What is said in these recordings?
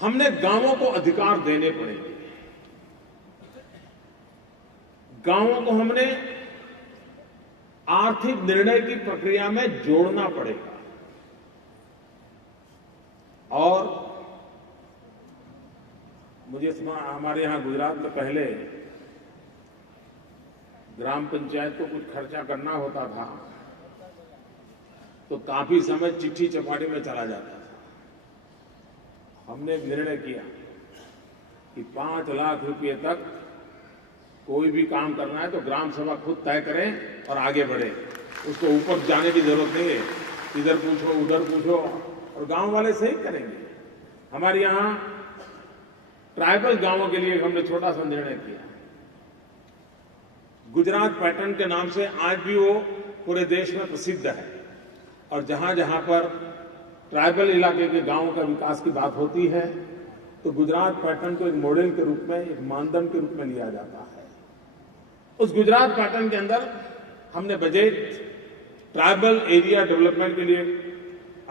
हमने गांवों को अधिकार देने पड़ेंगे। गांवों को हमने आर्थिक निर्णय की प्रक्रिया में जोड़ना पड़ेगा। और मुझे हमारे यहां गुजरात में पहले ग्राम पंचायत को कुछ खर्चा करना होता था तो काफी समय चिट्ठी चपाटी में चला जाता था। हमने निर्णय किया कि 5 लाख रुपए तक कोई भी काम करना है तो ग्राम सभा खुद तय करें और आगे बढ़े। उसको ऊपर जाने की जरूरत नहीं है, इधर पूछो उधर पूछो, और गांव वाले सही करेंगे। हमारे यहां ट्राइबल गांवों के लिए हमने छोटा सा निर्णय किया। गुजरात पैटर्न के नाम से आज भी वो पूरे देश में प्रसिद्ध है, और जहां जहां पर ट्राइबल इलाके के गांवों का विकास की बात होती है तो गुजरात पैटर्न को एक मॉडल के रूप में, एक मानदंड के रूप में लिया जाता है। उस गुजरात पैटर्न के अंदर हमने बजट ट्राइबल एरिया डेवलपमेंट के लिए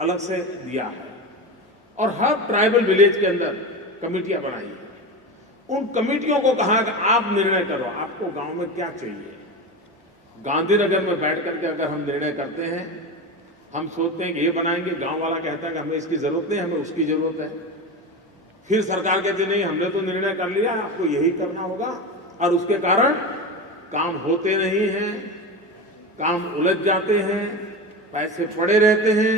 अलग से दिया है, और हर ट्राइबल विलेज के अंदर कमेटियां बनाई है। उन कमेटियों को कहा कि आप निर्णय करो, आपको गांव में क्या चाहिए। गांधीनगर में बैठ करके अगर हम निर्णय करते हैं, हम सोचते हैं कि ये बनाएंगे, गांव वाला कहता है कि हमें इसकी जरूरत नहीं, हमें उसकी जरूरत है। फिर सरकार कहती नहीं, हमने तो निर्णय कर लिया, आपको यही करना होगा, और उसके कारण काम होते नहीं हैं, काम उलझ जाते हैं, पैसे पड़े रहते हैं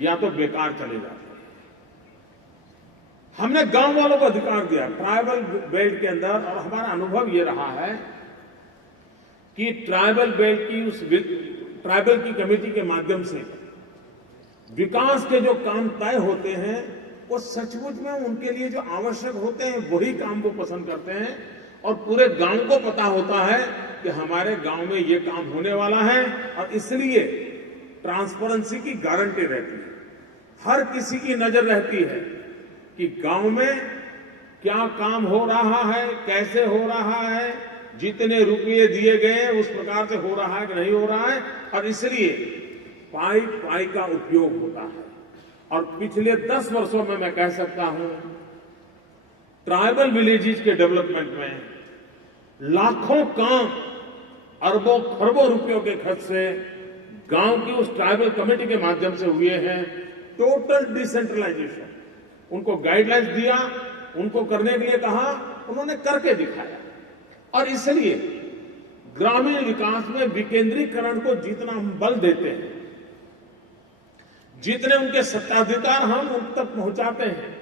या तो बेकार चले जाते हैं। हमने गांव वालों को अधिकार दिया ट्राइबल बेल्ट के अंदर, और हमारा अनुभव ये रहा है कि ट्राइबल बेल्ट की उस ट्राइबल की कमेटी के माध्यम से विकास के जो काम तय होते हैं वो सचमुच में उनके लिए जो आवश्यक होते हैं वही काम वो पसंद करते हैं, और पूरे गांव को पता होता है कि हमारे गांव में ये काम होने वाला है, और इसलिए ट्रांसपेरेंसी की गारंटी रहती है। हर किसी की नजर रहती है कि गांव में क्या काम हो रहा है, कैसे हो रहा है, जितने रुपये दिए गए उस प्रकार से हो रहा है कि नहीं हो रहा है, और इसलिए पाई पाई का उपयोग होता है। और पिछले 10 वर्षों में मैं कह सकता हूं ट्राइबल विलेजेस के डेवलपमेंट में लाखों काम अरबों खरबों रुपयों के खर्च से गांव की उस ट्राइबल कमेटी के माध्यम से हुए हैं। टोटल डिसेंट्रलाइजेशन, उनको गाइडलाइंस दिया, उनको करने के लिए कहा, उन्होंने करके दिखाया। और इसलिए ग्रामीण विकास में विकेंद्रीकरण को जितना हम बल देते हैं, जितने उनके सत्ताधिकार हम उन तक पहुंचाते हैं,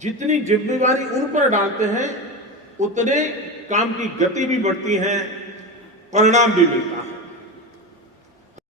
जितनी जिम्मेवारी उन पर डालते हैं, उतने काम की गति भी बढ़ती है, परिणाम भी मिलता है।